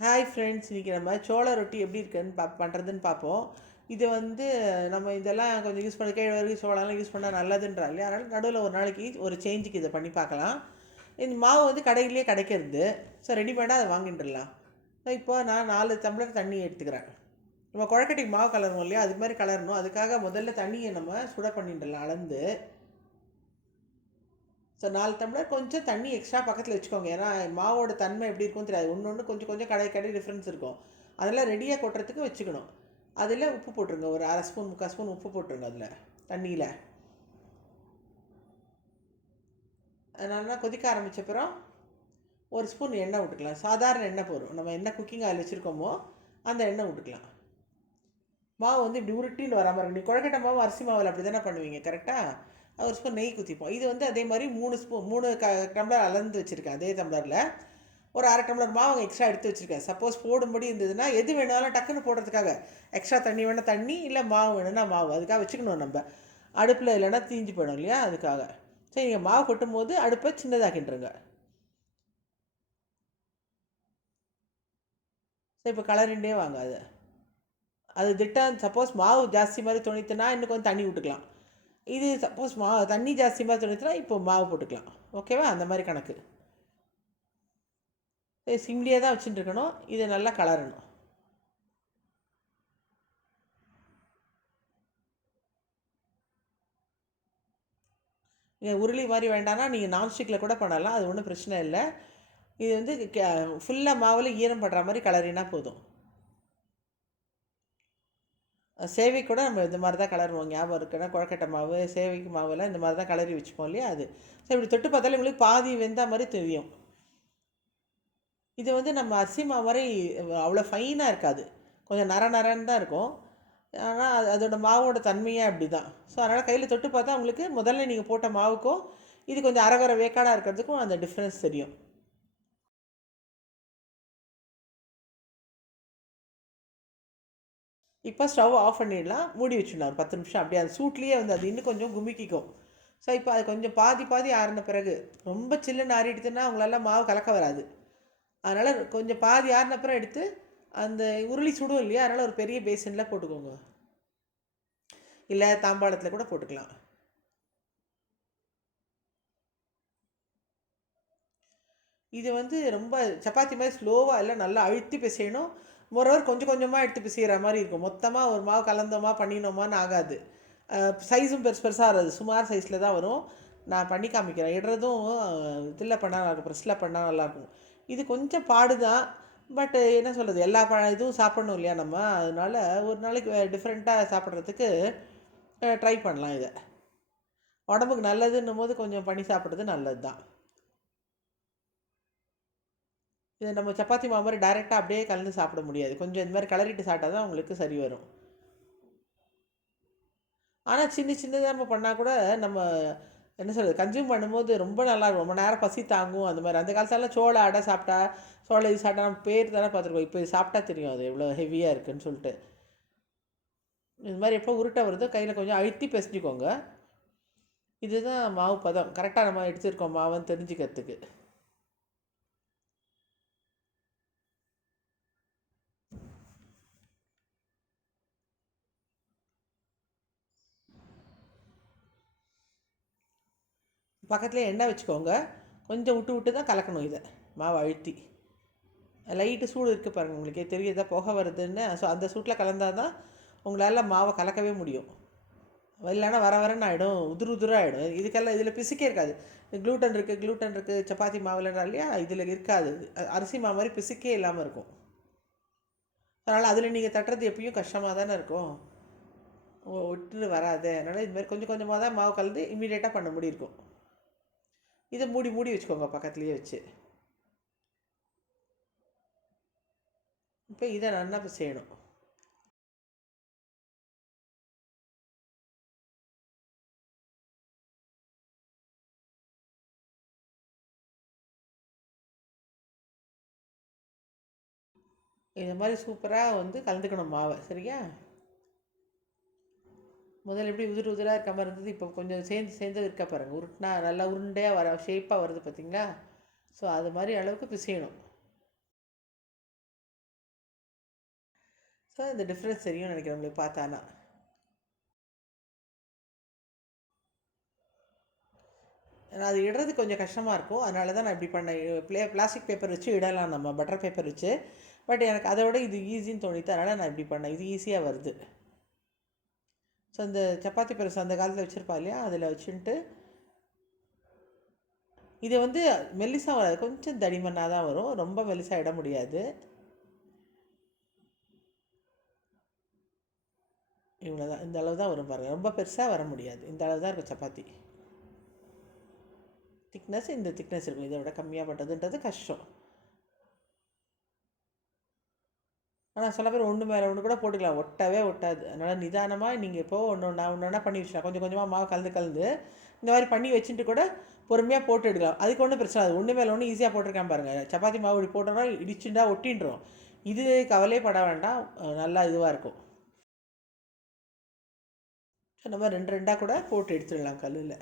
Hi friends இன்றைக்கி நம்ம சோள ரொட்டி எப்படி இருக்குன்னு பா பண்ணுறதுன்னு பார்ப்போம் இது வந்து நம்ம இதெல்லாம் கொஞ்சம் யூஸ் பண்ண கேழ்வரகு சோளம்லாம் யூஸ் பண்ணால் நல்லதுன்றா இல்லையா? அதனால் நடுவில் ஒரு நாளைக்கு ஒரு சேஞ்சுக்கு இதை பண்ணி பார்க்கலாம். இந்த மாவு வந்து கடையிலேயே கிடைக்கிறது. ஸோ ரெடிமேடாக அதை வாங்கிட்டுலாம் ஸோ இப்போ நான் நாலு டம்ளர் தண்ணி எடுத்துக்கிறேன். நம்ம குழக்கட்டி மாவு கலரணும் இல்லையா? அது மாதிரி கலரணும். அதுக்காக முதல்ல தண்ணியை நம்ம சுட பண்ணிட்டுலாம் அளந்து. ஸோ நாலு டம்ளர் கொஞ்சம் தண்ணி எக்ஸ்ட்ரா பக்கத்தில் வச்சுக்கோங்க. ஏன்னா மாவோட தன்மை எப்படி இருக்கும்னு தெரியாது. ஒன்று ஒன்று கொஞ்சம் கொஞ்சம் கடை கடை டிஃப்ரென்ஸ் இருக்கும். அதெல்லாம் ரெடியாக கொட்டுறதுக்கு வச்சுக்கணும். அதில் உப்பு போட்டுருங்க. ஒரு அரை ஸ்பூன் முக்கால் ஸ்பூன் உப்பு போட்டுருங்க அதில் தண்ணியில். நல்லா கொதிக்க ஆரம்பித்தப்புறம் ஒரு ஸ்பூன் எண்ணெய் விட்டுக்கலாம். சாதாரண எண்ணெய் போதும். நம்ம என்ன குக்கிங் ஆயில் வச்சுருக்கோமோ அந்த எண்ணெய் விட்டுக்கலாம். மாவு வந்து இப்படி உருட்டின்னு வராமல் இருக்கு நீ குழக்கட்டை மாவு அரிசி மாவில் அப்படி தானே பண்ணுவீங்க கரெக்டாக ஒரு ஸ்பூன் நெய் குத்திப்போம். இது வந்து அதே மாதிரி மூணு ஸ்பூன் மூணு க டம்ளர் அளந்து வச்சுருக்கேன் அதே டம்ளரில். ஒரு அரை டம்ளர் மாவு எக்ஸ்ட்ரா எடுத்து வச்சுருக்கேன். சப்போஸ் போடும்படி இருந்ததுன்னா எது வேணாலும் டக்குன்னு போடுறதுக்காக எக்ஸ்ட்ரா தண்ணி வேணால் தண்ணி இல்லை மாவு வேணும்னா மாவு. அதுக்காக வச்சுக்கணும் நம்ம. அடுப்பில் இல்லைன்னா தீஞ்சு போயிடும் இல்லையா? அதுக்காக. சரி நீங்கள் மாவு கொட்டும் போது அடுப்பை சின்னதாக்கின்றுங்க. சரி இப்போ கலரிண்டே வாங்க அது அது திட்டம் சப்போஸ் மாவு ஜாஸ்தி மாதிரி துணித்துனா இன்னும் கொஞ்சம் தண்ணி விட்டுக்கலாம் இது சப்போஸ் மா தண்ணி ஜாஸ்தியமாக தோணுச்சுன்னா இப்போ மாவு போட்டுக்கலாம். ஓகேவா அந்த மாதிரி கணக்கு. சிம்லியாக தான் வச்சுட்டு இருக்கணும் இதை நல்லா கலரணும். நீங்கள் உருளி மாதிரி வேண்டாம்னா நீங்கள் நான்ஸ்டிக்கில் கூட பண்ணலாம். அது ஒன்றும் பிரச்சனை இல்லை. இது வந்து ஃபுல்லாக மாவில் ஈரம் படுற மாதிரி கலரினா போதும். சேவை கூட நம்ம இந்த மாதிரி தான் கலருவோம் ஞாபகம் இருக்குன்னா குழக்கட்டை மாவு சேவைக்கு மாவுலாம் இந்த மாதிரி தான் கலரி வச்சுப்போம் இல்லையா அது. ஸோ இப்படி தொட்டு பார்த்தாலும் உங்களுக்கு பாதி வெந்தா மாதிரி தெரியும். இது வந்து நம்ம அரிசி மாவு மாதிரி அவ்வளோ ஃபைனாக இருக்காது. கொஞ்சம் நர நரன்னு தான் இருக்கும். ஆனால் அதோட மாவோட தன்மையே அப்படி தான் ஸோ அதனால் கையில் தொட்டு பார்த்தா உங்களுக்கு முதல்ல நீங்கள் போட்ட மாவுக்கும் இது கொஞ்சம் அரகர வேக்காடாக இருக்கிறதுக்கும் அந்த டிஃப்ரென்ஸ் தெரியும். இப்போ ஸ்டவ் ஆஃப் பண்ணிடலாம். மூடி வச்சுடலாம். ஒரு பத்து நிமிஷம். அப்படியே அந்த சூட்லேயே வந்து அது இன்னும் கொஞ்சம் குமிக்கிக்கும். ஸோ இப்போ அது கொஞ்சம் பாதி பாதி ஆறின பிறகு ரொம்ப சில்லுன்னு ஆறிடுதுன்னா அவங்களால மாவு கலக்க வராது. அதனால் கொஞ்சம் பாதி ஆறின அப்புறம் எடுத்து அந்த உருளி சுடும் இல்லையா? அதனால் ஒரு பெரிய பேசனில் போட்டுக்கோங்க. இல்லை தாம்பாளத்தில் கூட போட்டுக்கலாம். இது வந்து ரொம்ப சப்பாத்தி மாதிரி ஸ்லோவாக எல்லாம் நல்லா அழுத்தி பிசையணும். மொரோவர் கொஞ்சம் கொஞ்சமாக எடுத்து பிசைகிற மாதிரி இருக்கும். மொத்தமாக ஒரு மாவு கலந்தோமா பண்ணினோமான்னு ஆகாது. சைஸும் பெருசு பெருசாக வராது. சுமார் சைஸில் தான் வரும். நான் பண்ணி காமிக்கிறேன். இடுறதும் இதில் பண்ணால் நல்லாயிருக்கும் ப்ரெஸ்ஸில் பண்ணால் நல்லாயிருக்கும் இது கொஞ்சம் பாடு தான் பட்டு என்ன சொல்கிறது எல்லா ப இதுவும் சாப்பிடணும் இல்லையா நம்ம? அதனால் ஒரு நாளைக்கு டிஃப்ரெண்ட்டாக சாப்பிட்றதுக்கு ட்ரை பண்ணலாம் இதை. உடம்புக்கு நல்லதுன்னும் போது கொஞ்சம் பண்ணி சாப்பிட்றது நல்லது தான் இதை நம்ம சப்பாத்தி மாவு மாதிரி டைரெக்டாக அப்படியே கலந்து சாப்பிட முடியாது. கொஞ்சம் இந்த மாதிரி கலரிட்டு சாப்பிட்டா தான் உங்களுக்கு சரி வரும். ஆனால் சின்ன சின்னதாக நம்ம பண்ணால் கூட நம்ம என்ன சொல்கிறது கன்சியூம் பண்ணும்போது ரொம்ப நல்லா ரொம்ப நேரம் பசி தாங்கும். அந்த மாதிரி அந்த காலத்திலலாம் சோள அடை சாப்பிட்டா சோள இது சாப்பிட்டா நம்ம பேர் தானே பார்த்துருக்கோம். இப்போ இது சாப்பிட்டா தெரியும் அது எவ்வளோ ஹெவியாக இருக்குதுன்னு சொல்லிட்டு. இது மாதிரி எப்போ உருட்டை வருதோ கையில் கொஞ்சம் அழுத்தி பிசைஞ்சிக்கோங்க. இதுதான் மாவு பதம். கரெக்டாக நம்ம எடுத்துருக்கோம் மாவுன்னு தெரிஞ்சுக்கிறதுக்கு. பக்கத்தில் எண்ணெய் வச்சுக்கோங்க. கொஞ்சம் விட்டு விட்டு தான் கலக்கணும் இதை. மாவு அழுத்தி. லைட்டு சூடு இருக்குது பாருங்கள் உங்களுக்கே. தெரியுதா புகை வருதுன்னு. ஸோ அந்த சூட்டில் கலந்தால் தான் உங்களால் மாவை கலக்கவே முடியும். இல்லைன்னா வர வரன்னு ஆகிடும் உதுரு உதிராக ஆகிடும் இதுக்கெல்லாம் இதில் பிசுக்கே இருக்காது. க்ளூட்டன் இருக்குது க்ளூட்டன் இருக்குது சப்பாத்தி மாவுலன்றா இல்லையா? இதில் இருக்காது. அரிசி மாவு மாதிரி பிசுக்கே இல்லாமல் இருக்கும். அதனால் அதில் நீங்கள் தட்டுறது எப்பயும் கஷ்டமாக தானே இருக்கும். விட்டுன்னு வராது. அதனால் இதுமாதிரி கொஞ்சம் கொஞ்சமாக தான் மாவு கலந்து இம்மிடியேட்டாக பண்ண முடியிருக்கும் இதை மூடி மூடி வச்சுக்கோங்க பக்கத்துலேயே வச்சு. இப்போ இதை நல்லா இப்போ செய்யணும். இந்த மாதிரி சூப்பராக வந்து கலந்துக்கணும் மாவை. சரியா? முதல்ல எப்படி உதிர் உதிராக இருக்க மாதிரி இருந்தது இப்போ கொஞ்சம் சேர்ந்து சேர்ந்து இருக்க பாருங்கள் உருட்டினா நல்லா உருண்டையாக வர ஷேப்பாக வருது பார்த்தீங்களா ஸோ அது மாதிரி அளவுக்கு பிசையணும். ஸோ இந்த டிஃப்ரென்ஸ் தெரியும் நினைக்கிறேன் உங்களுக்கு பார்த்தானா. ஏன்னா அது இடுறது கொஞ்சம் கஷ்டமாக இருக்கும். அதனால தான் நான் இப்படி பண்ணேன். ப்ளே பிளாஸ்டிக் பேப்பர் வச்சு இடலாம் நம்ம பட்டர் பேப்பர் வச்சு. பட் எனக்கு அதை விட இது ஈஸின்னு தோணித்து அதனால் நான் இப்படி பண்ணேன். இது ஈஸியாக வருது. ஸோ அந்த சப்பாத்தி பெருசு அந்த காலத்தில் வச்சுருப்பா இல்லையா? அதில் வச்சுட்டு இது வந்து மெல்லிசாக வராது. கொஞ்சம் தடிமனாக தான் வரும். ரொம்ப மெல்லிசாக இட முடியாது. இவ்வளோ தான் இந்த அளவு தான் வரும் பாருங்கள் ரொம்ப பெருசாக வர முடியாது. இந்த அளவு தான் இருக்கும் சப்பாத்தி. திக்னஸ் இந்த திக்னஸ் இருக்கும். இதை விட கம்மியாக பட்டதுன்றது கஷ்டம். ஆனால் சில பேர் ஒன்று மேலே ஒன்று கூட போட்டுக்கலாம். ஒட்டவே ஒட்டாது. அதனால் நிதானமாக நீங்கள் இப்போ ஒன்று ஒன்றா ஒன்று ஒன்றா பண்ணி வச்சுக்கலாம். கொஞ்சம் கொஞ்சமாக மாவு கலந்து கலந்து இந்த மாதிரி பண்ணி வச்சுட்டு கூட பொறுமையாக போட்டு எடுக்கலாம். அதுக்கு ஒன்றும் பிரச்சனை அது ஒன்று மேலே ஒன்று ஈஸியாக போட்டிருக்கேன் பாருங்கள் சப்பாத்தி மாவு இப்படி போட்டோம்னா இடிச்சுண்டா ஒட்டின்றோம். இது கவலையே பட வேண்டாம். நல்லா இதுவாக இருக்கும். நம்ம ரெண்டு ரெண்டாக கூட போட்டு எடுத்துடலாம் கல்லில்.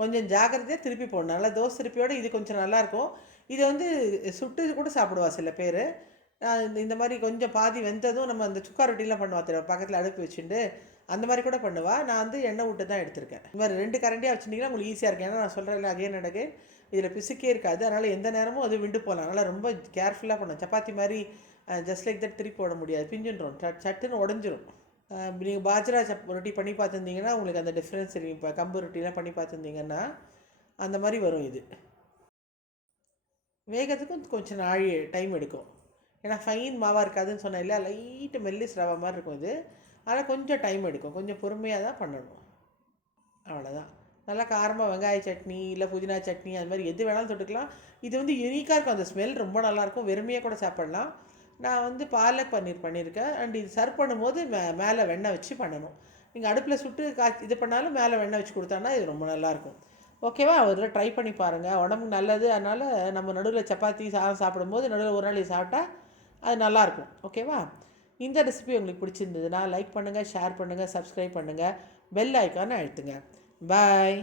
கொஞ்சம் ஜாக்கிரதையாக திருப்பி போடணும். நல்லா தோசை திருப்பியோடு இது கொஞ்சம் நல்லாயிருக்கும். இதை வந்து சுட்டு கூட சாப்பிடுவா சில பேர். இந்த இந்த மாதிரி கொஞ்சம் பாதி வெந்ததும் நம்ம அந்த சுக்கா ரொட்டிலாம் பண்ணுவா தெரியும்? பக்கத்தில் அடுப்பு வச்சுட்டு அந்த மாதிரி கூட பண்ணுவா. நான் வந்து எண்ணெய் விட்டு தான் எடுத்திருக்கேன். இந்த மாதிரி ரெண்டு கரண்டியாக வச்சுட்டிங்கன்னா உங்களுக்கு ஈஸியாக இருக்கும். ஏன்னா நான் சொல்கிறேன் அகைன் நடக்கு இதில் பிசுக்கே இருக்காது. அதனால் எந்த நேரமும் அது விண்டு போகலாம் அதனால் ரொம்ப கேர்ஃபுல்லாக பண்ணுவேன் சப்பாத்தி மாதிரி ஜஸ்ட் லைக் தட் திருப்பி போட முடியாது. பிஞ்சுன்றோம். சட்டுன்னு உடஞ்சிரும். நீங்கள் பாஜ்ரா சப் ரொட்டி பண்ணி பார்த்துருந்தீங்கன்னா உங்களுக்கு அந்த டிஃப்ரென்ஸ் தெரியும். இப்போ கம்பு ரொட்டிலாம் பண்ணி பார்த்துருந்தீங்கன்னா அந்த மாதிரி வரும் இது. வேகத்துக்கும் கொஞ்சம் நாள் டைம் எடுக்கும். ஏன்னா ஃபைன் மாவாக இருக்காதுன்னு சொன்னேன் இல்லை லைட்டு மெல்லிஸ் ரவா மாதிரி இருக்கும் இது. ஆனால் கொஞ்சம் டைம் எடுக்கும். கொஞ்சம் பொறுமையாக தான் பண்ணணும். அவ்வளோதான் நல்லா காரமாக வெங்காய சட்னி இல்லை புதினா சட்னி அது மாதிரி எது வேணாலும் தொட்டுக்கலாம். இது வந்து யூனிக்காக இருக்கும். அந்த ஸ்மெல் ரொம்ப நல்லாயிருக்கும் வெறுமையாக கூட சாப்பிட்லாம். நான் வந்து பாலக் பன்னீர் பண்ணியிருக்கேன். அண்ட் இது சர்வ் பண்ணும்போது மே மேலே வெண்ணெய் வச்சு பண்ணணும். நீங்கள் அடுப்பில் சுட்டு கா இது பண்ணாலும் மேலே வெண்ணெய் வச்சு கொடுத்தான்னா இது ரொம்ப நல்லாயிருக்கும் ஓகேவா ஒரு ட்ரை பண்ணி பாருங்கள் உடம்புக்கு நல்லது. அதனால் நம்ம நடுவில் சப்பாத்தி சாதம் சாப்பிடும்போது நடுவில் ஒரு நாளைக்கு சாப்பிட்டா அது நல்லாயிருக்கும் ஓகேவா இந்த ரெசிபி உங்களுக்கு பிடிச்சிருந்ததுன்னா லைக் பண்ணுங்கள் ஷேர் பண்ணுங்கள் சப்ஸ்கிரைப் பண்ணுங்கள் பெல் ஐக்கானை அழுத்துங்க. பாய்